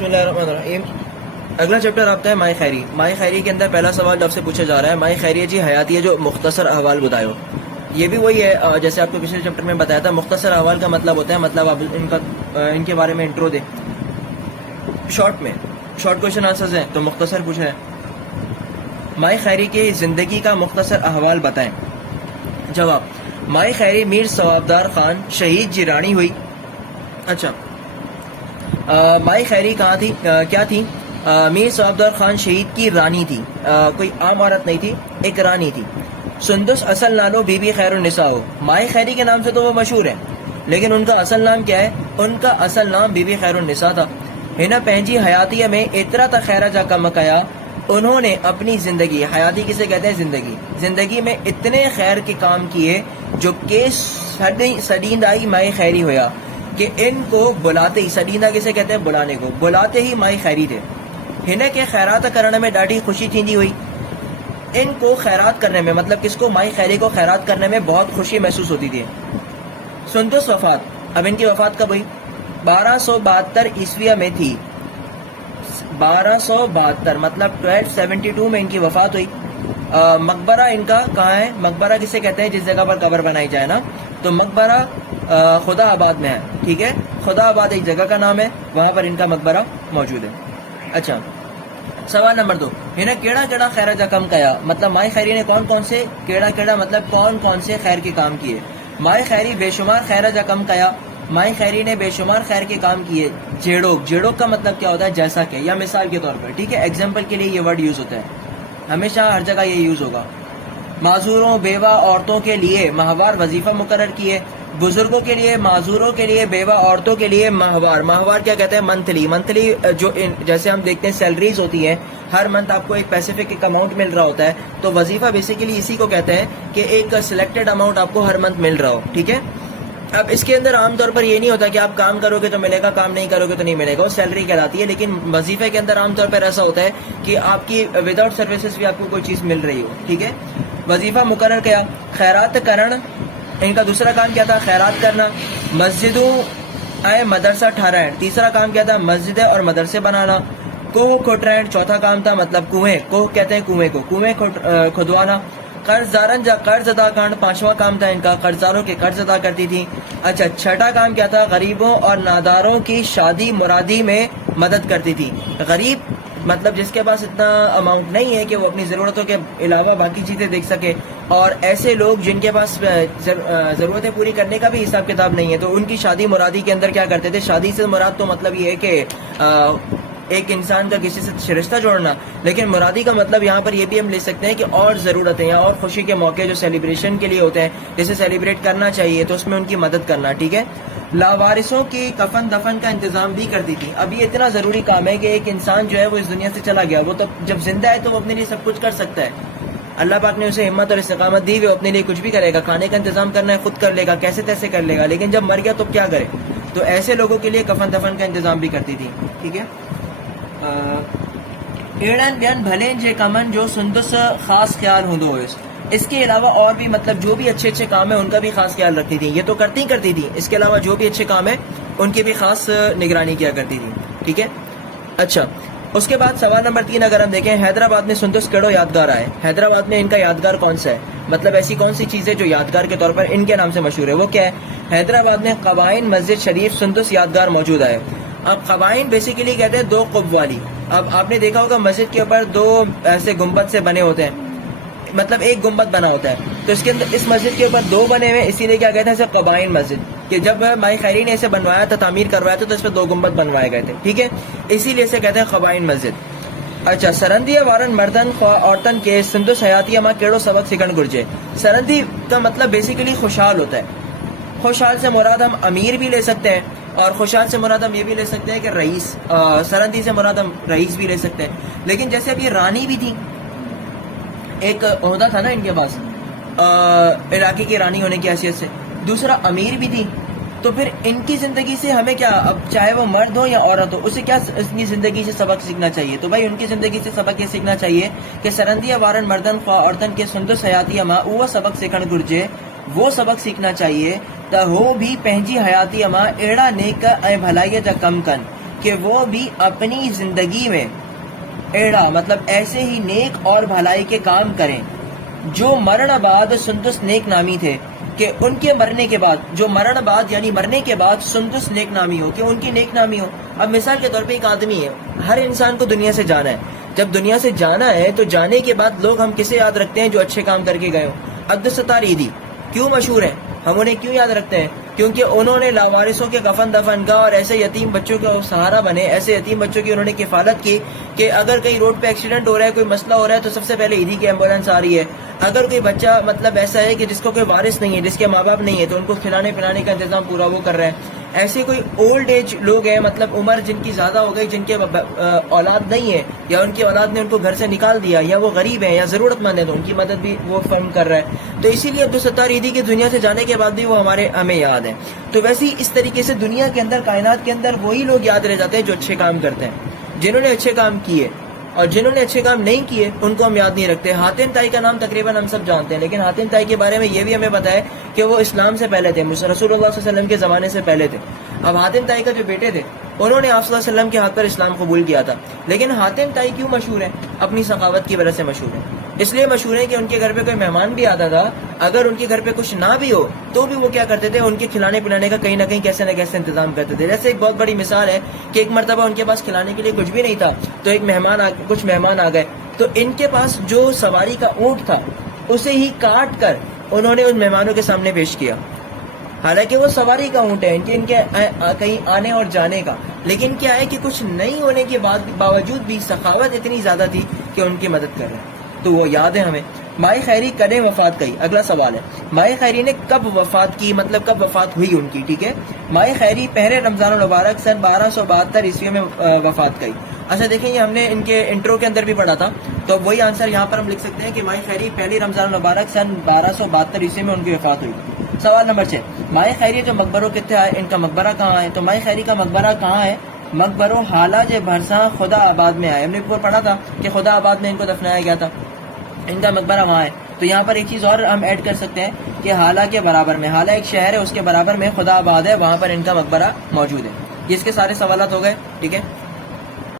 بسم اللہ الرحمن الرحیم. اگلا چیپٹر آپ کا ہے مائی خیری. مائی خیری کے اندر پہلا سوال آپ سے پوچھا جا رہا ہے مائی خیری جی حیاتی ہے جو مختصر احوال بتائیو. یہ بھی وہی ہے جیسے آپ کو پچھلے چیپٹر میں بتایا تھا. مختصر احوال کا مطلب ہوتا ہے مطلب آپ ان کے بارے میں انٹرو دیں شارٹ میں. شارٹ کوشچن آنسرز ہیں تو مختصر پوچھا ہے مائی خیری کی زندگی کا مختصر احوال بتائیں. جواب مائی خیری میر ثوابدار خان شہید جیرانی ہوئی. اچھا مائی خیری کہاں تھی کیا تھی؟ میر ثوابدار خان شہید کی رانی تھی. کوئی عام عورت نہیں تھی, ایک رانی تھی. سندس اصل نالو بی بی خیر النساء ہو. مائی خیری کے نام سے تو وہ مشہور ہے لیکن ان کا اصل نام کیا ہے؟ ان کا اصل نام بی بی خیر النساء تھا. ہن پہنجی حیاتیہ میں اترا تا خیرہ جا کم کیا. انہوں نے اپنی زندگی, حیاتی کسے کہتے ہیں زندگی میں اتنے خیر کے کام کیے جو کہ سڈیندائی مائی خیری ہویا کہ ان کو بلاتے ہی, سڈیندہ کسے کہتے ہیں بلانے کو, بلاتے ہی مائی خیری تھے. ہن کے خیرات کرنے میں ڈاڈی خوشی تھیندی ہوئی. ان کو خیرات کرنے میں مطلب کس کو؟ مائی خیری کو خیرات کرنے میں بہت خوشی محسوس ہوتی تھی. سندس وفات, اب ان کی وفات کب ہوئی؟ 1272 عیسویہ میں تھی. 1272 مطلب 1272 میں ان کی وفات ہوئی. مقبرہ ان کا کہاں ہے؟ مقبرہ کسے کہتے ہیں جس جگہ پر قبر بنائی جائے نا, تو مقبرہ خدا آباد میں ہے. ٹھیک ہے, خدا آباد ایک جگہ کا نام ہے, وہاں پر ان کا مقبرہ موجود ہے. اچھا سوال نمبر 2, انہیں کیڑا کیڑا خیر جا کم کیا. مطلب مائی خیری نے کون کون سے, کیڑا مطلب کون کون سے خیر کے کام کیے. مائی خیری بے شمار خیر جا کم کیا. مائی خیری نے بے شمار خیر کے کام کیے. جیڑوک کا مطلب کیا ہوتا ہے؟ جیسا کہ, یا مثال کے طور پر. ٹھیک ہے, ایگزامپل کے لیے یہ ورڈ یوز ہوتا ہے, ہمیشہ ہر جگہ یہ یوز ہوگا. معذوروں بیوہ عورتوں کے لیے ماہوار وظیفہ مقرر کیے. بزرگوں کے لیے, معذوروں کے لیے, بیوہ عورتوں کے لیے ماہوار کیا کہتے ہیں؟ منتھلی جو جیسے ہم دیکھتے ہیں سیلریز ہوتی ہیں, ہر منتھ آپ کو ایک اسپیسیفک ایک اماؤنٹ مل رہا ہوتا ہے, تو وظیفہ بیسیکلی اسی کو کہتے ہیں کہ ایک سلیکٹڈ اماؤنٹ آپ کو ہر منتھ مل رہا ہو. ٹھیک ہے, اب اس کے اندر عام طور پر یہ نہیں ہوتا کہ آپ کام کرو گے تو ملے گا, کام نہیں کرو گے تو نہیں ملے گا, وہ سیلری کہلاتی ہے. لیکن وظیفے کے اندر عام طور پر ایسا ہوتا ہے کہ آپ کی وداؤٹ سروسز بھی آپ کو کوئی چیز مل رہی ہو. ٹھیک ہے, وظیفہ مقرر کیا. خیرات کرن, ان کا دوسرا کام کیا تھا؟ خیرات کرنا. مسجدوں آئے مدرسہ ٹھہرائیں, تیسرا کام کیا تھا؟ مسجدیں اور مدرسے بنانا. کوہ کھٹرائن, چوتھا کام تھا مطلب کنویں, کوہ کہتے ہیں کنویں کو, کنویں کھدوانا. قرض دارن جا قرض ادا کرنا, پانچواں کام تھا ان کا, قرض داروں کے قرض ادا کرتی تھی. اچھا چھٹا کام کیا تھا؟ غریبوں اور ناداروں کی شادی مرادی میں مدد کرتی تھی. غریب مطلب جس کے پاس اتنا اماؤنٹ نہیں ہے کہ وہ اپنی ضرورتوں کے علاوہ باقی چیزیں دیکھ سکے, اور ایسے لوگ جن کے پاس ضرورتیں پوری کرنے کا بھی حساب کتاب نہیں ہے, تو ان کی شادی مرادی کے اندر کیا کرتے تھے؟ شادی سے مراد تو مطلب یہ ہے کہ ایک انسان کا کسی سے رشتہ جوڑنا, لیکن مرادی کا مطلب یہاں پر یہ بھی ہم لے سکتے ہیں کہ اور ضرورتیں یا اور خوشی کے موقع جو سیلیبریشن کے لیے ہوتے ہیں, جسے سیلیبریٹ کرنا چاہیے, تو اس میں ان کی مدد کرنا. ٹھیک ہے, لاوارثوں کی کفن دفن کا انتظام بھی کرتی تھی. اب یہ اتنا ضروری کام ہے کہ ایک انسان جو ہے وہ اس دنیا سے چلا گیا, وہ تب جب زندہ ہے تو وہ اپنے لیے سب کچھ کر سکتا ہے. اللہ پاک نے اسے ہمت اور استقامت دی, وہ اپنے لیے کچھ بھی کرے گا. کھانے کا انتظام کرنا ہے خود کر لے گا, کیسے تیسے کر لے گا, لیکن جب مر گیا تو کیا کرے؟ تو ایسے لوگوں کے لیے کفن دفن کا انتظام بھی کرتی تھی. ٹھیک ہے, ایڑن بیان بھلے جے کمن جو سندس خاص خیال ہوں. اس کے علاوہ اور بھی مطلب جو بھی اچھے کام ہیں ان کا بھی خاص خیال رکھتی تھی. یہ تو کرتی تھی, اس کے علاوہ جو بھی اچھے کام ہیں ان کی بھی خاص نگرانی کیا کرتی تھی. ٹھیک ہے, اچھا اس کے بعد سوال نمبر 3 اگر ہم دیکھیں, حیدرآباد میں سندس کیڑو یادگار آئے. حیدرآباد میں ان کا یادگار کون سا ہے؟ مطلب ایسی کون سی چیز ہے جو یادگار کے طور پر ان کے نام سے مشہور ہے, وہ کیا ہے؟ حیدرآباد میں قوائن مسجد شریف سندس یادگار موجود ہے. اب قوائن بیسیکلی کہتے ہیں 2 قب والی. اب آپ نے دیکھا ہوگا مسجد کے اوپر 2 ایسے گنبد سے بنے ہوتے ہیں, مطلب ایک گنبد بنا ہوتا ہے, تو اس کے اندر اس مسجد کے اوپر 2 بنے ہوئے, اسی لیے کیا کہتے ہیں اسے قبائن مسجد, کہ جب مائی خیری نے اسے بنوایا تھا, تعمیر کروایا تھا, تو اس پہ 2 گنبد بنوائے گئے تھے. ٹھیک ہے, اسی لیے اسے کہتے ہیں قبائن مسجد. اچھا سرندیہ وارن مردن خواہ عورتن کے سندس حیاتیہ ماں کیڑو سبق سکھن گرجے. سرندی کا مطلب بیسیکلی خوشحال ہوتا ہے. خوشحال سے مراد ہم امیر بھی لے سکتے ہیں, اور خوشحال سے مراد ہم یہ بھی لے سکتے ہیں کہ رئیس. سرندی سے مراد ہم رئیس بھی لے سکتے ہیں. لیکن جیسے اب یہ رانی بھی تھی, ایک عہدہ تھا نا ان کے پاس علاقے کی رانی ہونے کی حیثیت سے, دوسرا امیر بھی تھی, تو پھر ان کی زندگی سے ہمیں کیا, اب چاہے وہ مرد ہو یا عورت ہو, اسے کیا اس کی زندگی سے سبق سیکھنا چاہیے؟ تو بھائی ان کی زندگی سے سبق یہ سیکھنا چاہیے کہ سرندیہ وارن مردن خواہ عورتن کے سندس حیاتیہ ماں وہ سبق سیکھن گرجے, وہ سبق سیکھنا چاہیے تا ہو بھی پہنجی حیاتی اما ایڑا نیک اے بھلائی جا کم کن, کہ وہ بھی اپنی زندگی میں ایڑا مطلب ایسے ہی نیک اور بھلائی کے کام کریں جو مرن بعد سندس نیک نامی تھے، کہ ان کے مرنے کے بعد، جو مرن بعد یعنی مرنے کے بعد سندس نیک نامی ہو، کہ ان کی نیک نامی ہو. اب مثال کے طور پہ ایک آدمی ہے، ہر انسان کو دنیا سے جانا ہے. جب دنیا سے جانا ہے تو جانے کے بعد لوگ ہم کسے یاد رکھتے ہیں؟ جو اچھے کام کر کے گئے ہوں. عبدالستار ایدھی کیوں مشہور ہیں؟ ہم انہیں کیوں یاد رکھتے ہیں؟ کیونکہ انہوں نے لاوارثوں کے کفن دفن کا اور ایسے یتیم بچوں کا سہارا بنے، ایسے یتیم بچوں کی انہوں نے کفالت کی کہ اگر کہیں روڈ پہ ایکسیڈنٹ ہو رہا ہے، کوئی مسئلہ ہو رہا ہے، تو سب سے پہلے ایدھی کی ایمبولینس آ رہی ہے. اگر کوئی بچہ مطلب ایسا ہے کہ جس کو کوئی وارث نہیں ہے، جس کے ماں باپ نہیں ہے، تو ان کو کھلانے پلانے کا انتظام پورا وہ کر رہا ہے. ایسے کوئی اولڈ ایج لوگ ہیں، مطلب عمر جن کی زیادہ ہو گئی، جن کے اولاد نہیں ہے یا ان کی اولاد نے ان کو گھر سے نکال دیا، یا وہ غریب ہیں یا ضرورت مند ہیں، تو ان کی مدد بھی وہ فرم کر رہا ہے. تو اسی لیے عبدالستار ایدھی کی دنیا سے جانے کے بعد بھی وہ ہمیں یاد ہے. تو ویسے ہی اس طریقے سے دنیا کے اندر، کائنات کے اندر وہی لوگ یاد رہ جاتے ہیں جو اچھے کام کرتے ہیں، جنہوں نے اچھے کام کیے. اور جنہوں نے اچھے کام نہیں کیے ان کو ہم یاد نہیں رکھتے. حاتم طائی کا نام تقریباً ہم سب جانتے ہیں، لیکن حاتم طائی کے بارے میں یہ بھی ہمیں پتا ہے کہ وہ اسلام سے پہلے تھے، رسول اللہ صلی اللہ علیہ وسلم کے زمانے سے پہلے تھے. اب حاتم طائی کا جو بیٹے تھے انہوں نے آپ صلی اللہ علیہ وسلم کے ہاتھ پر اسلام قبول کیا تھا. لیکن حاتم طائی کیوں مشہور ہیں؟ اپنی سخاوت کی وجہ سے مشہور ہیں. اس لیے مشہور ہے کہ ان کے گھر پہ کوئی مہمان بھی آتا تھا، اگر ان کے گھر پہ کچھ نہ بھی ہو تو بھی وہ کیا کرتے تھے؟ ان کے کھلانے پلانے کا کہیں نہ کہیں کیسے نہ کیسے انتظام کرتے تھے. جیسے ایک بہت بڑی مثال ہے کہ ایک مرتبہ ان کے پاس کھلانے کے لیے کچھ بھی نہیں تھا، تو کچھ مہمان آ گئے، تو ان کے پاس جو سواری کا اونٹ تھا اسے ہی کاٹ کر انہوں نے ان مہمانوں کے سامنے پیش کیا. حالانکہ وہ سواری کا اونٹ ہے، ان کے کہیں آنے اور جانے کا، لیکن کیا ہے کہ کچھ نہیں ہونے کے باوجود بھی سخاوت اتنی زیادہ تھی کہ ان کی مدد کر رہے ہیں. تو وہ یاد ہے ہمیں. مائی خیری کدے وفات کی؟ اگلا سوال ہے مائی خیری نے کب وفات کی، مطلب کب وفات ہوئی ان کی. ٹھیک ہے، مائی خیری پہلے رمضان المبارک سن 1272 عیسوی میں وفات کی. اچھا دیکھیں، یہ ہم نے ان کے انٹرو کے اندر بھی پڑھا تھا، تو وہی آنسر یہاں پر ہم لکھ سکتے ہیں کہ مائی خیری پہلی رمضان المبارک سن 1272 عیسوی میں ان کی وفات ہوئی. سوال نمبر 6، مائی خیری جو مقبروں کتنے آئے، ان کا مقبرہ کہاں ہے؟ تو مائی خیری کا مقبرہ کہاں ہے؟ مقبروں حالہ جے بھرساں خدا آباد میں آئے. ہم نے پڑھا تھا کہ خدا آباد میں ان کو دفنایا گیا تھا، ان کا مقبرہ وہاں ہے. تو یہاں پر ایک چیز اور ہم ایڈ کر سکتے ہیں کہ حالہ کے برابر میں، حالہ ایک شہر ہے، اس کے برابر میں خدا آباد ہے، وہاں پر ان کا مقبرہ موجود ہے. یہ اس کے سارے سوالات ہو گئے. ٹھیک ہے.